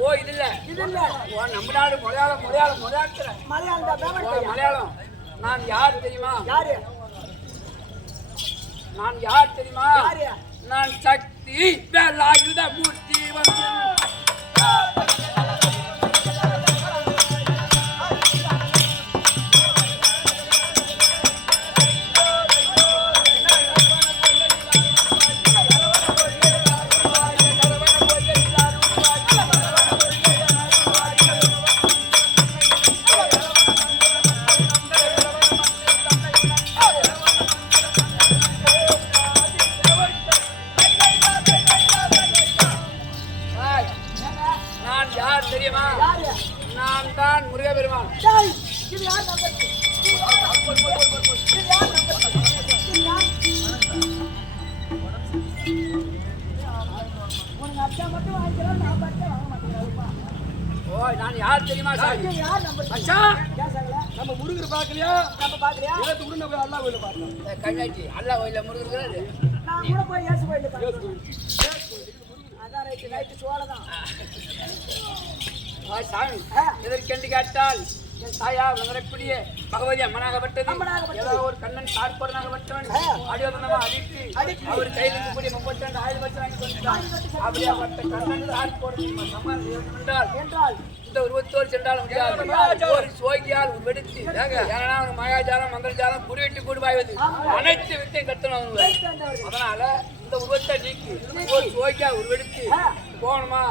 ஓ இது இல்ல நம்ம நாடு மலையாளம். நான் யார் தெரியுமா? நான் சக்தி வேலாயுத மூர்த்தி வந்து நான் தான் முருகப்பெருமான். ஓ நான் யார் தெரியுமா? நம்ம முருகர் பாக்கலையா? அல்லா கோயில பார்த்தோம். கண்ணாடி அல்லா கோயில முருகர் சாமி எதற்கென்று கேட்டால் என் தாயா வரக்கூடிய பகவதி அம்மனாகப்பட்டது ஏதாவது ஒரு கண்ணன் தாற்பரனாகப்பட்டவன் அடியோதனமா அடித்து அவர் கையில் இருக்கக்கூடிய 32 ஆயுத வச்சு வாங்கி கொண்டார். அப்படியாப்பட்ட கண்ணன் தாற்பரம் என்றால் இந்த உருவத்தோடு சென்றால் முடியாது. ஒரு சோகியால் வெடித்து ஏன்னா ஒரு மகாஜாலம் மந்திரஜாலம் குறிவிட்டு கூடுவாய்வது அனைத்து வித்தையும் கட்டணும். அதனால இந்த உருவத்தை நீக்கி ஒரு சோகியா உருவெடுத்து போகணுமா?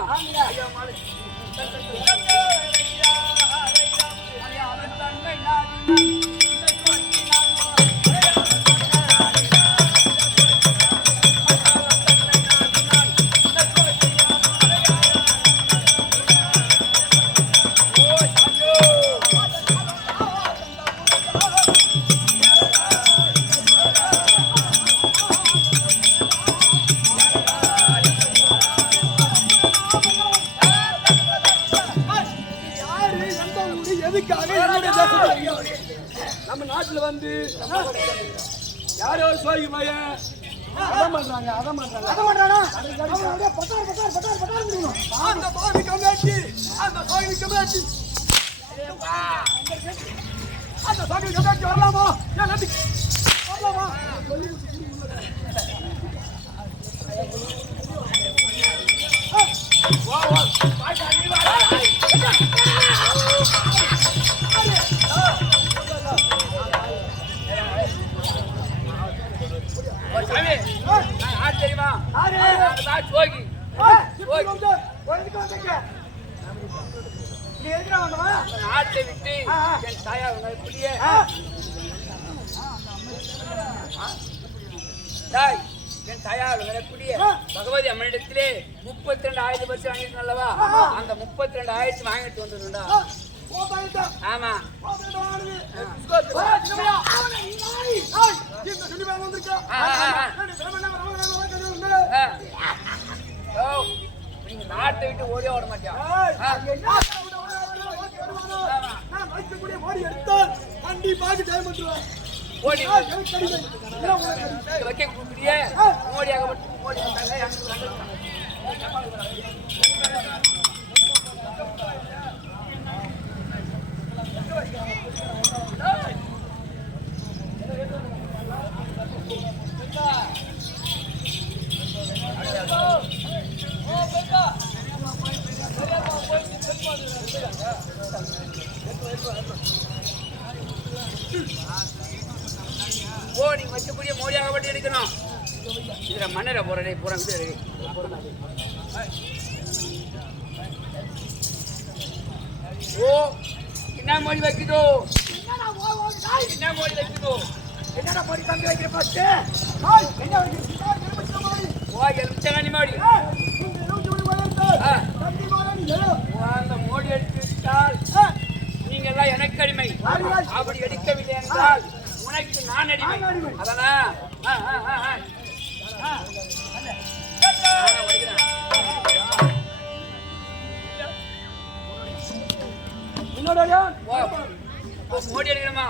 நம்ம நாட்டுல வந்து யாரோ சோகி பையன் அதான் பண்றாங்க அந்த சோகி கம்மியாச்சு வரலாமா? தெரியுமா? நாட்டை விட்டு என் தாயா இப்படியே என் தாயார் வரக்கூடிய பகவதி அம்மனிடத்திலே 32 ஆயிரத்து வருஷம் வாங்கிட்டு அல்லவா? அந்த 32 ஆயிரத்து வாங்கிட்டு வந்துருந்தா. ஆமா நீங்க நாட்டை விட்டு ஓடிய ஓட மாட்டியா? ஓடி வைக்க கூப்பிடியே மோடியாக மோடி ஓ நீங்க வச்சக்கூடிய மோடியாக பட்டி எடுக்கணும். இதுல மண்ணரை போறே பூரா ஓ என்ன மொழி வைக்குதோ? என்ன மொழி வைக்குதோ? என்னடா போடி தம்பி வைக்கிற ஃபர்ஸ்ட் என்ன வைக்கிற ஓ எலுமிச்சங்கனி மாடி அந்த மோடி எடுத்துவிட்டால் நீங்க எல்லாம் எனக்கு அடிமை அப்படி எடுக்கவில்லை என்றால் உனக்கு நான் அடிமை அதனால் மோடி எடுக்கணுமா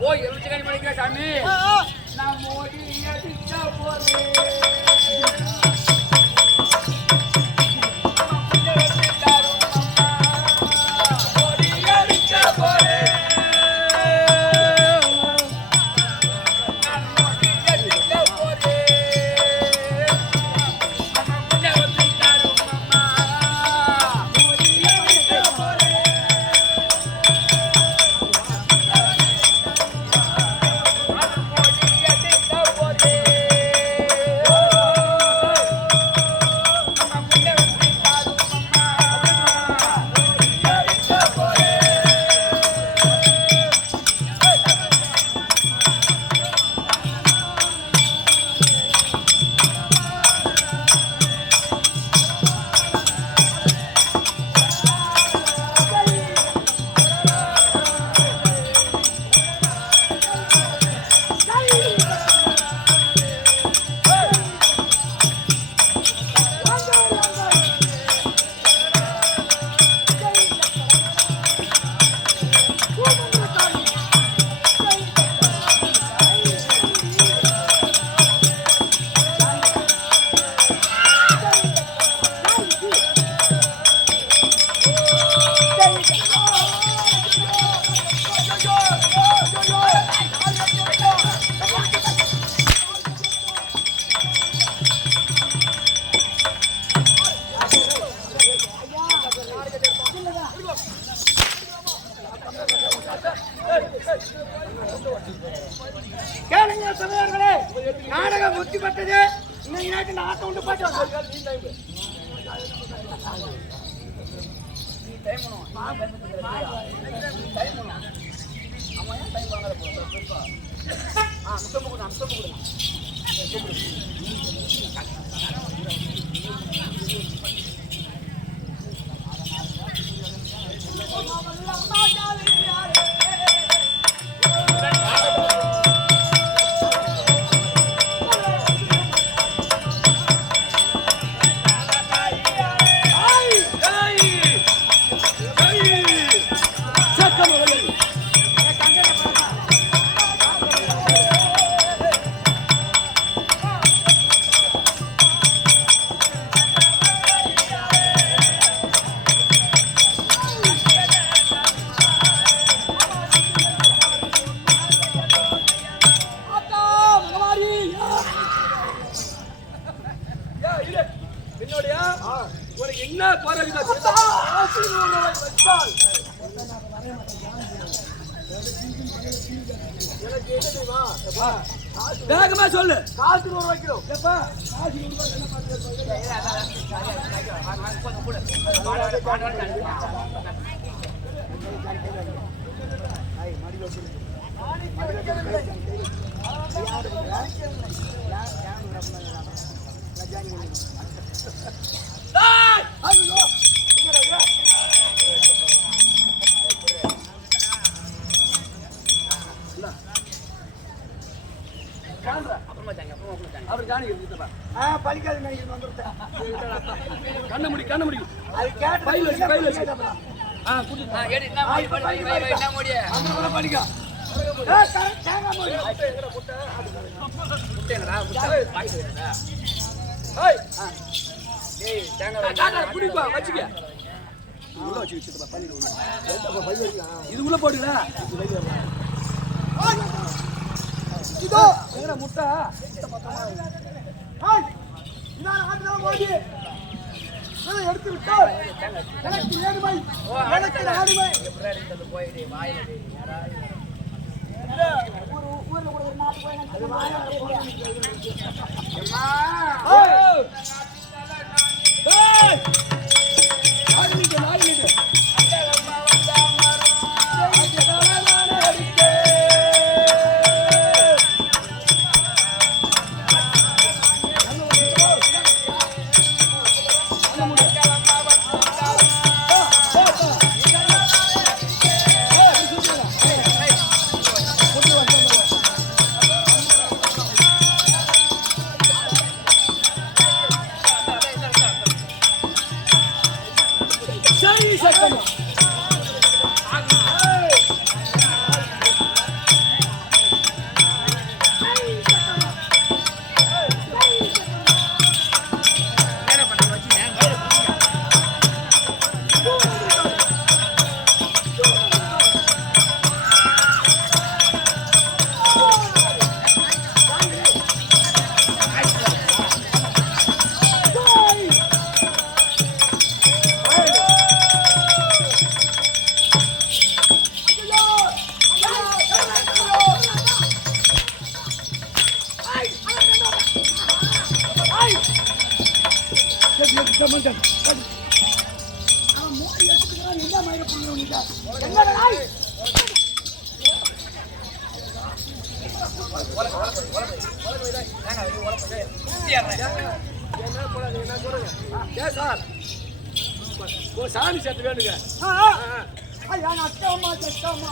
ஓ எலுமிச்சங்கனி மாடிக்கிற சாமி நான் மோடி அடிச்சா போறேன் கேளுங்க சகோதரர்களே, நாடகம் முத்திப்பட்டது. இன்னைக்கு நைட்டு நான் ஆட்ட உண்டு போட்டு என்ன வேகமா சொல்லு. காசு 100 ரூபாய் கிலோ. அப்புறமா ஒரு ஜானி இருக்குப்பா. பலிக்காது நினைக்கிறேன் வந்துட்டேன். கண்ண முடி அது கேட்ட பையில வச்சு குடி எடு என்ன மோடி என்ன மோடியே அந்த பலிக்கா தேங்காய் மோடி முட்டைங்கடா முட்டை பாய்ச்சி வேணுடா ஏய் ஏய் தேங்காய் காக்கா குடிப்பா வச்சுக்க உள்ள வச்சு வச்சுப்பா பையில உள்ள இது உள்ள போடுடா இதோ எங்கடா முட்டை இதான் ஆட்டுதான் மோடி எடுத்து விட்டால் எனக்கு ஏழுமை எனக்கு ஆடுமை எப்படா இருக்குது போயிடு வாயில யாராவது ஊர்ல கூட ஒரு நாட்டு போய் அது வாயா அம்மா ஏய் ஏய் ஆடுங்க ஆடுங்க அம்மா வந்தா சரி சக்கமா சாமி சேர்த்து வேணுங்க அத்தம்மா சத்தம்மா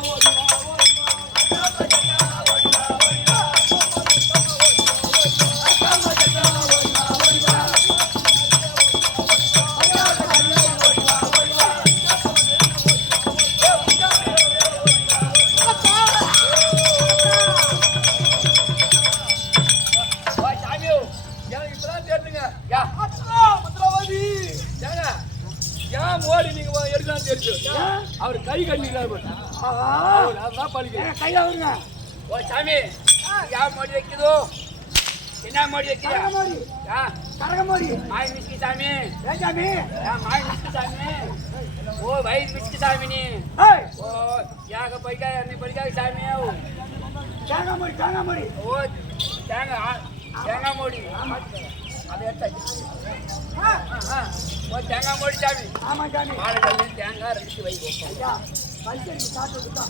எனக்கு இப்பதான் தெரிஞ்சுங்க ஏங்க ஏன் மோடி நீங்க எடுக்கலாம் தெரிஞ்சு அவர் கை கட்டிக்கிறாரு அதான் பழிக்க கையில வருங்க ஓ சாமி யா மோடி வைக்குதோ என்ன மோடி வைக்கிறா கரகமோடி யா கரகமோடி மாய் மிஸ்கி சாமி ஏஜாமி யா மாய் மிஸ்கி சாமி ஓ வயிறு மிஸ்கி சாமி நீ ஏய் ஓ யாக பைக்கா நீ பைக்கா சாமி தேங்காய் மோடி ஓ தேங்காய் மோடி அதை எடுத்தாச்சு ஓ தேங்காய் மோடி சாமி ஆமா சாமி மாடுகள் தேங்காய் ரெண்டு வை ஐயா பல்சரி ஸ்டார்ட் வந்துட்டா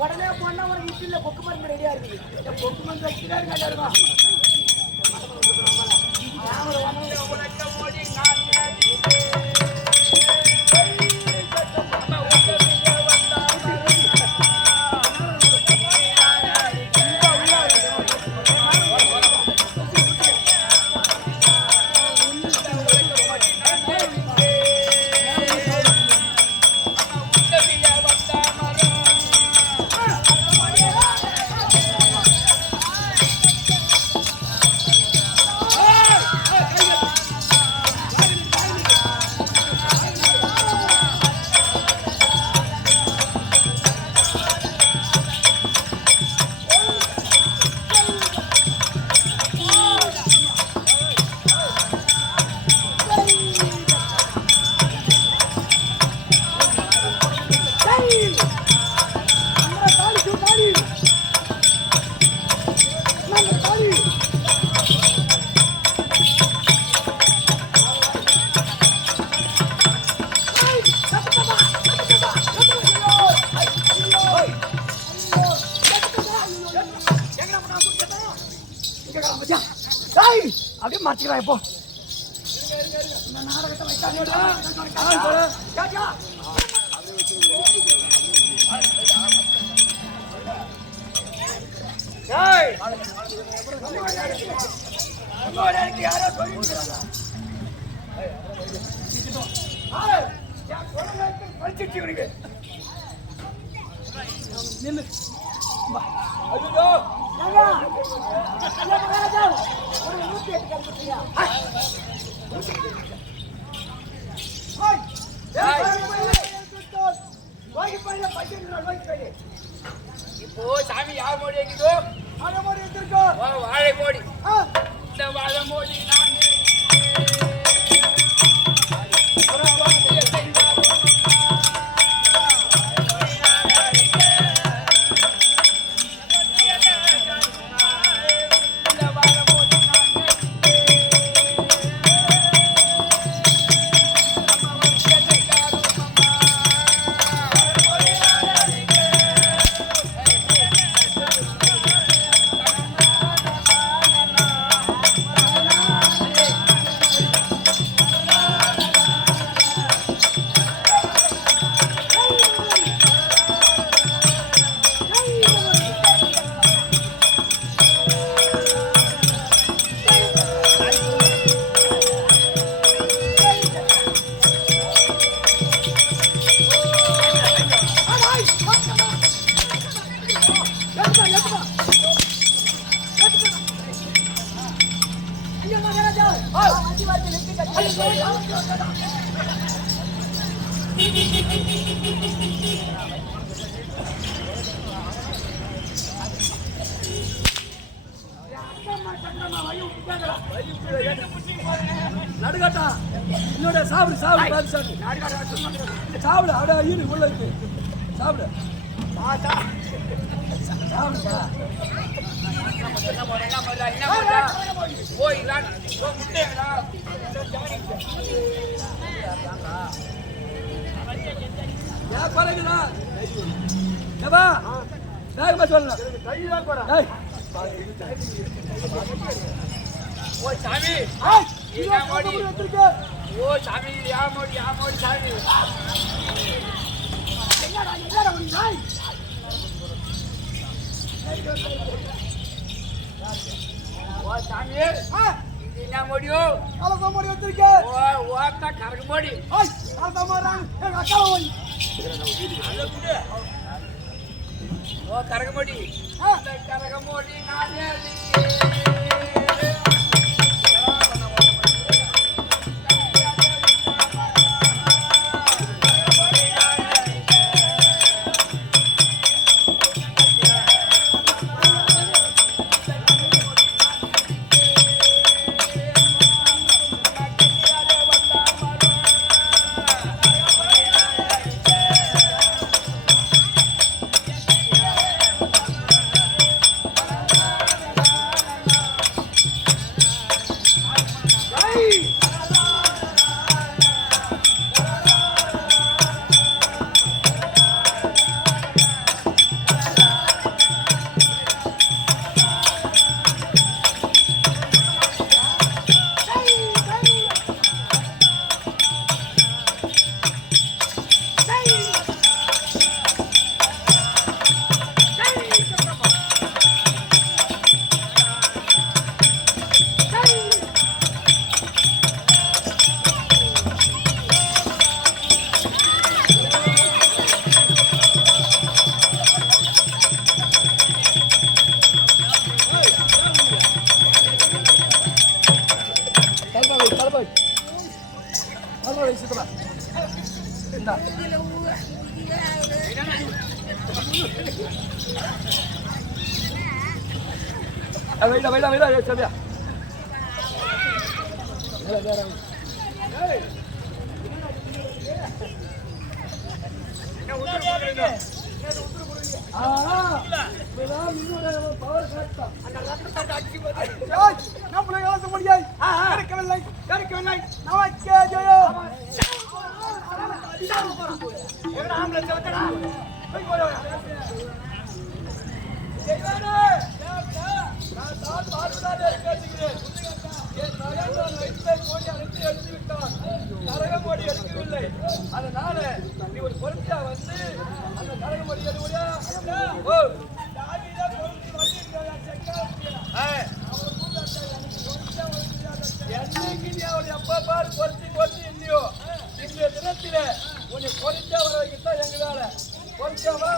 உடனே போனா உனக்கு இட்லில பொக்கு மருந்து ரெடியா இருக்குது இந்த பொக்கு மருந்து வச்சுட்டே இருக்க எல்லாருக்கும் உனக்கு மோடி நான் அப்படியே மாற்றிக்கிறா இப்போ இந்த நாடகத்தை வைக்காதீங்கடா. ஏய் யாரோ சொல்லிட்டு படிச்சிட்டு இவனுக்கு நில்லு ஐயோ ஒரு 108 கல்பத்தியா இப்போ சாமி யார் மோடி வைக்குதோ வாழை மோடி இந்த வாழை மோடி நடுகாட்டா இன்னொரு சாப்பிடு சாப்பிடு பாத்து சாப்பிடு அப்படியே ஈடு உள்ள இருக்கு சாப்பிடு சாப்பிடுப்பா ஏன் குறைக்குதா ஏப்பா வேகமா சொல்லலாம் ஓ சாமி ஓ சாமி யா மோடி சாமி ஓ சாமி என்ன மோடியோ மோடி வச்சிருக்கேன் ஓத்தா கரகு மோடி ஓ கரகு மோடி கரகு மோடி நானே Baila, sabia. அதனால நீ ஒரு பொறுப்பா வந்து அந்த கரகமடி பொறுத்து இல்லையோ இந்த தினத்தில உன்னை பொறுத்தா வர வைக்கத்தான் எங்க வேலை. பொறுத்தாவா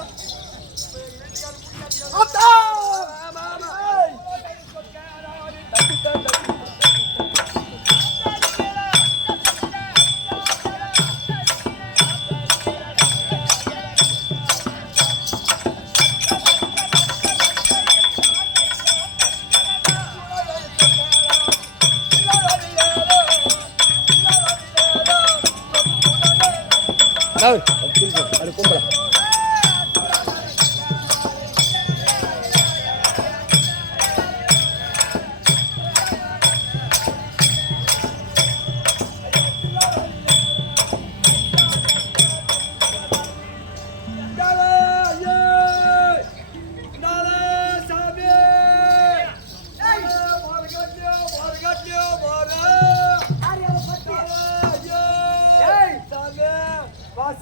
அது கும்பல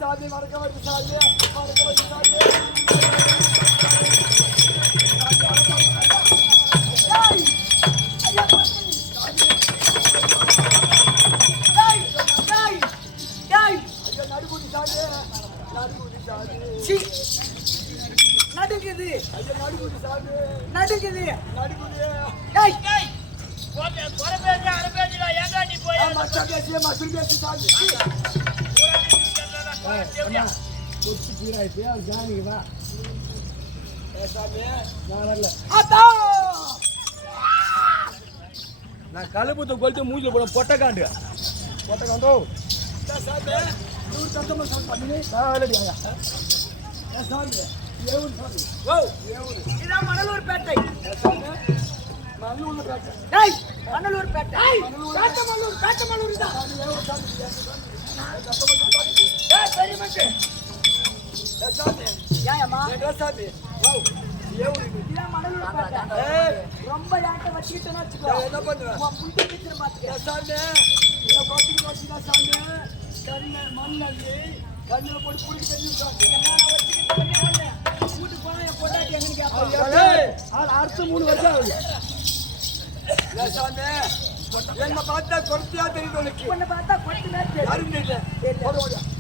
சாமி மறக்க வருது சாமி மறக்க வருது சாமி நடுக்குது நடுக்குது சாமி நடுக்குது நடுக்குது நான் கழுப்புத்த கொளுத்து மூஞ்சில போட பொட்டக்காண்டு பொட்டக்காண்டோ மணலூர் பேட்டை மணலூர் பேட்டை மணலூர் பேட்டை மணலூர் பேட்டை மணலூர் ரொம்ப யாட்ட வச்சுக்கிட்டேன்னு வச்சுக்கோ என்ன பண்ணுவேன் கண்ணுல போட்டு குடிக்க கூட்டு போனா என் பொண்டாட்டி எங்கன்னு கேட்பாங்க அடுத்த 3 வருஷம் ஆகுது என்ன பார்த்தா கொட்டியா தெரியுது உனக்கு உன்னை பார்த்தா கொட்டினா தெரியும்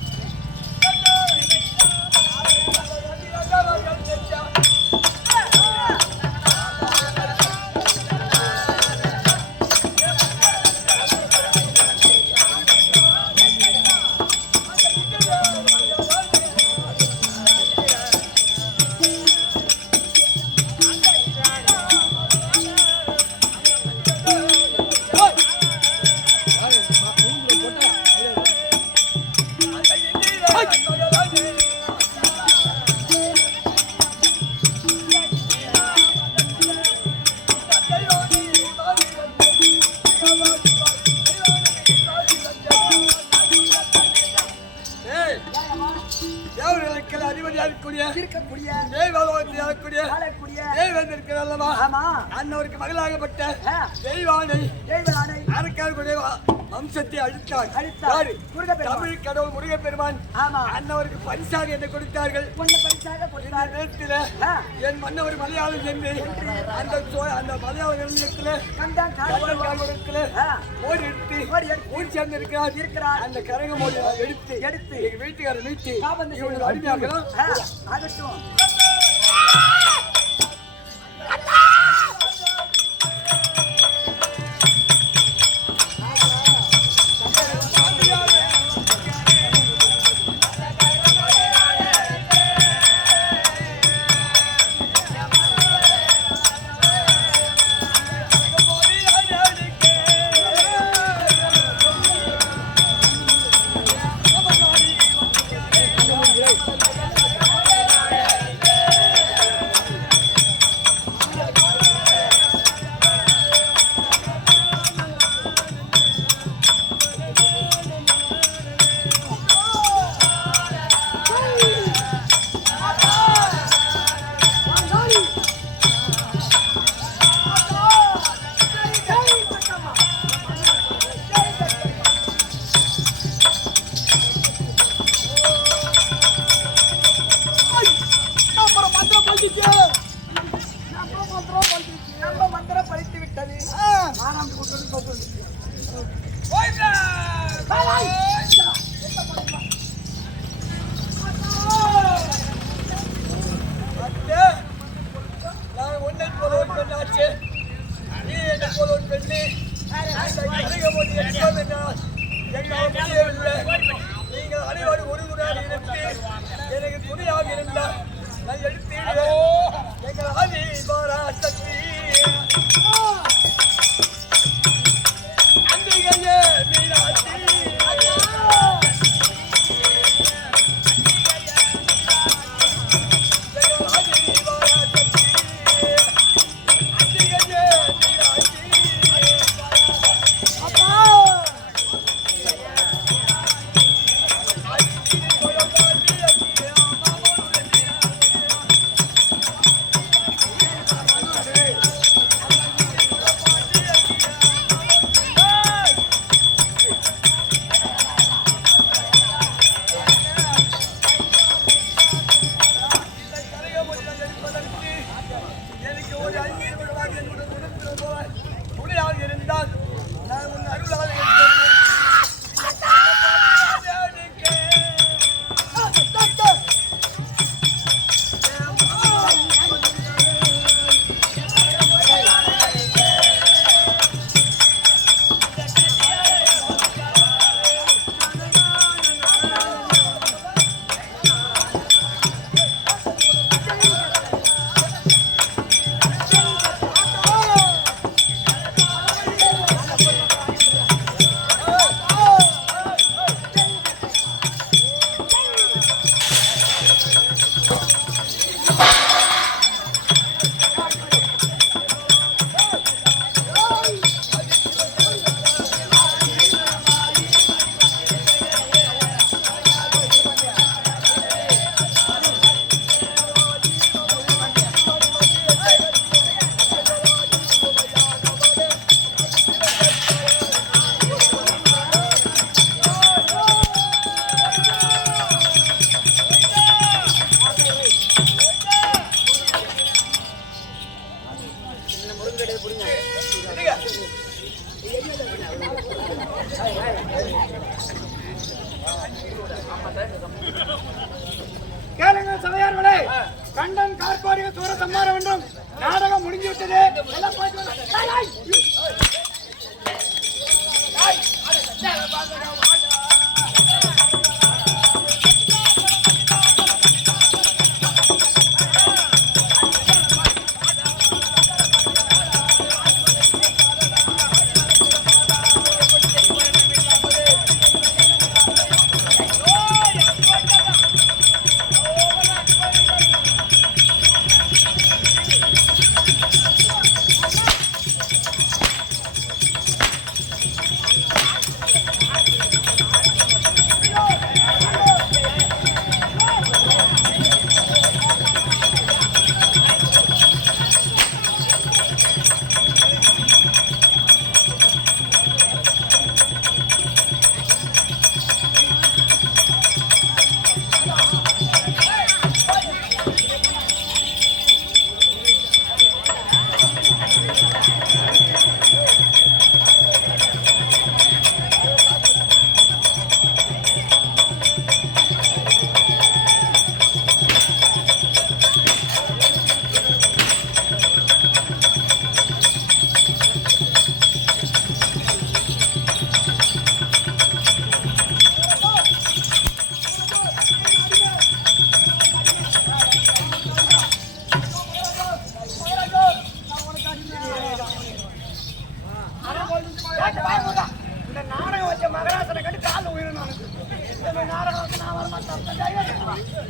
அன்னவருக்கு மகளாகப்பட்ட தெய்வானை வம்சத்தை அழித்தார் தமிழ் கடவுள் முருகப்பெருமான் அன்னவருக்கு பரிசாக என்ன கொடுத்தார்கள். நேரத்தில் என் மன்னவர் மலையாளம் என்று அந்த மலையாள நிலையத்தில் ஓடி எடுத்து ஊர் சேர்ந்து இருக்கிறார். அந்த கரங்க மோடி எடுத்து எங்க வீட்டுக்காரர் வீட்டு அடிமையாக்கலாம். நீங்கள் அனைவரும் ஒரு முறையாக எடுத்து எனக்கு துணியாக இருந்தால் நான் எடுத்து எங்கள் ஆதி பாராட்டி அன்றைய மீனாட்சி கேளுங்க சபையார்களே, கண்டன் கார்பாடிய சூர சம்மார வேண்டும். நாடகம் முடிஞ்சு விட்டது. இந்த நாடகம் வச்ச மகராசனை கட்டி கால உயிரினானு நாடகம் வந்து நான் வரமாட்டேன்.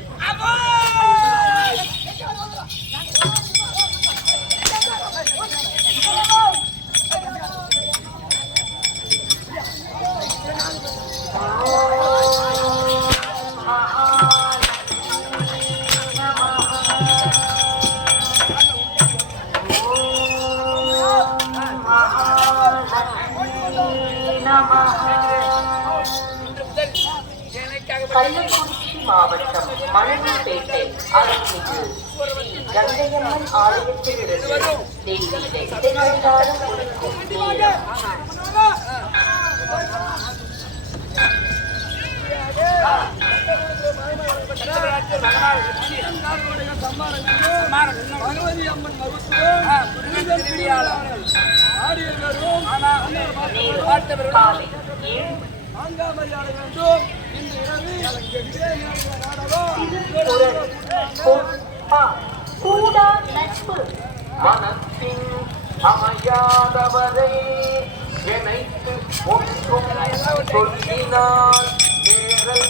கள்ளக்குறிச்சி மாவட்டம் மணலிப்பேட்டை அருள்மிகு ஸ்ரீ கங்கையம்மன் ஆலயத்திலிருந்து தெய்வீக இடைவெளியாளர் கொடுக்கும் நேரம். பகவதி அம்மன் மருத்துவம் ஆடியவரும் ஆனா நேரம் பார்த்தவர்களும் காலை 7 நான்காம் மரியாதை வேண்டும் இன்று இரவு இதே நேரத்தில் நாடகம் திருக்குறள் பொற்பா கூடா நட்பு மனத்தின் அமையாதவரை நினைத்து ஒன்றும் சொல்லினால் நேரல்